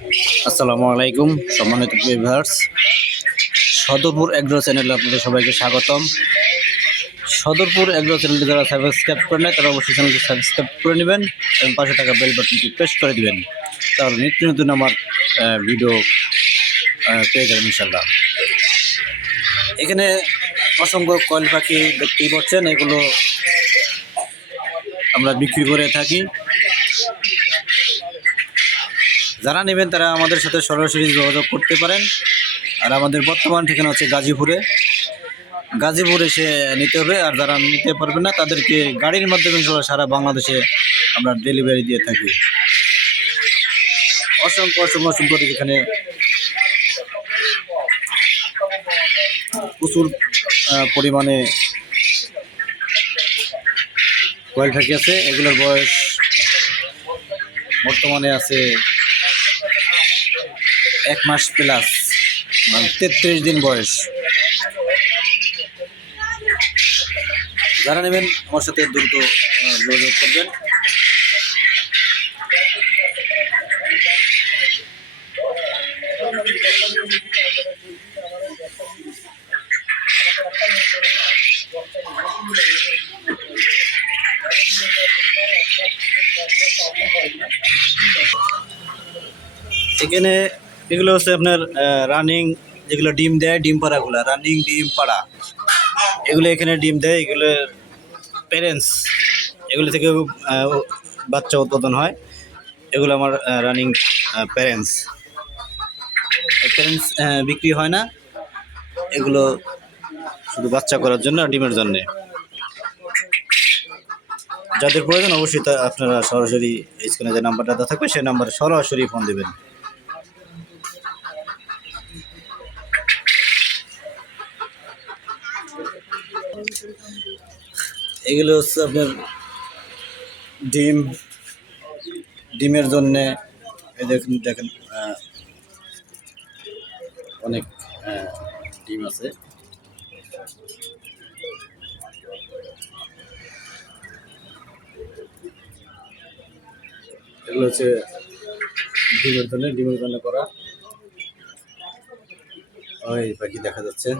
আসসালামু আলাইকুম সম্মানিত ভিউয়ার্স, সদরপুর এগ্রো চ্যানেলে আপনাদের সবাইকে স্বাগতম। সদরপুর এগ্রো চ্যানেলটি যারা সাবস্ক্রাইব করে নেয় তারা অবশ্যই চ্যানেলটি সাবস্ক্রাইব করে নেবেন এবং পাশে থাকা বেল বাটনটি প্রেস করে দিবেন, তাহলে নিত্য নতুন আমার ভিডিও পেয়ে যাবেন ইনশাল্লাহ। এখানে অসংখ্য কয়েল পাখি দেখতেই পাচ্ছেন, এগুলো আমরা বিক্রি করে থাকি। যারা নেবেন তারা আমাদের সাথে সরাসরি যোগাযোগ করতে পারেন। আর আমাদের বর্তমান ঠিকানা হচ্ছে গাজীপুর এসে নিতে হবে। আর যারা নিতে পারবেন না তাদেরকে গাড়ির মাধ্যমে সারা বাংলাদেশে আমরা ডেলিভারি দিয়ে থাকি। অসংখ্য এখানে প্রচুর পরিমাণে কয়েল পাখি আছে। এগুলোর বয়স বর্তমানে আছে 1 মাস প্লাস, মানে 33 দিন বয়স। যারা নেবেন আমার সাথে দ্রুত যোগাযোগ করবেন। এখানে এগুলো হচ্ছে আপনার রানিং, যেগুলো ডিম দেয়, ডিম পাড়াগুলো রানিং ডিম পাড়া, এগুলো এখানে ডিম দেয়। এগুলো প্যারেন্টস, এগুলো থেকে বাচ্চা উৎপাদন হয়। এগুলো আমার রানিং প্যারেন্টস বিক্রি হয় না, এগুলো শুধু বাচ্চা করার জন্য আর ডিমের জন্যে। যাদের প্রয়োজন অবশ্যই আপনারা সরাসরি স্ক্রিনে যে নাম্বারটা দেওয়া থাকবে সেই নাম্বারে সরাসরি ফোন দেবেন। এগুলো হচ্ছে আপনার ডিমের জন্যে। দেখেন অনেক ডিম আছে। এগুলো হচ্ছে ডিমের জন্য করা। ওই পাখি দেখা যাচ্ছে।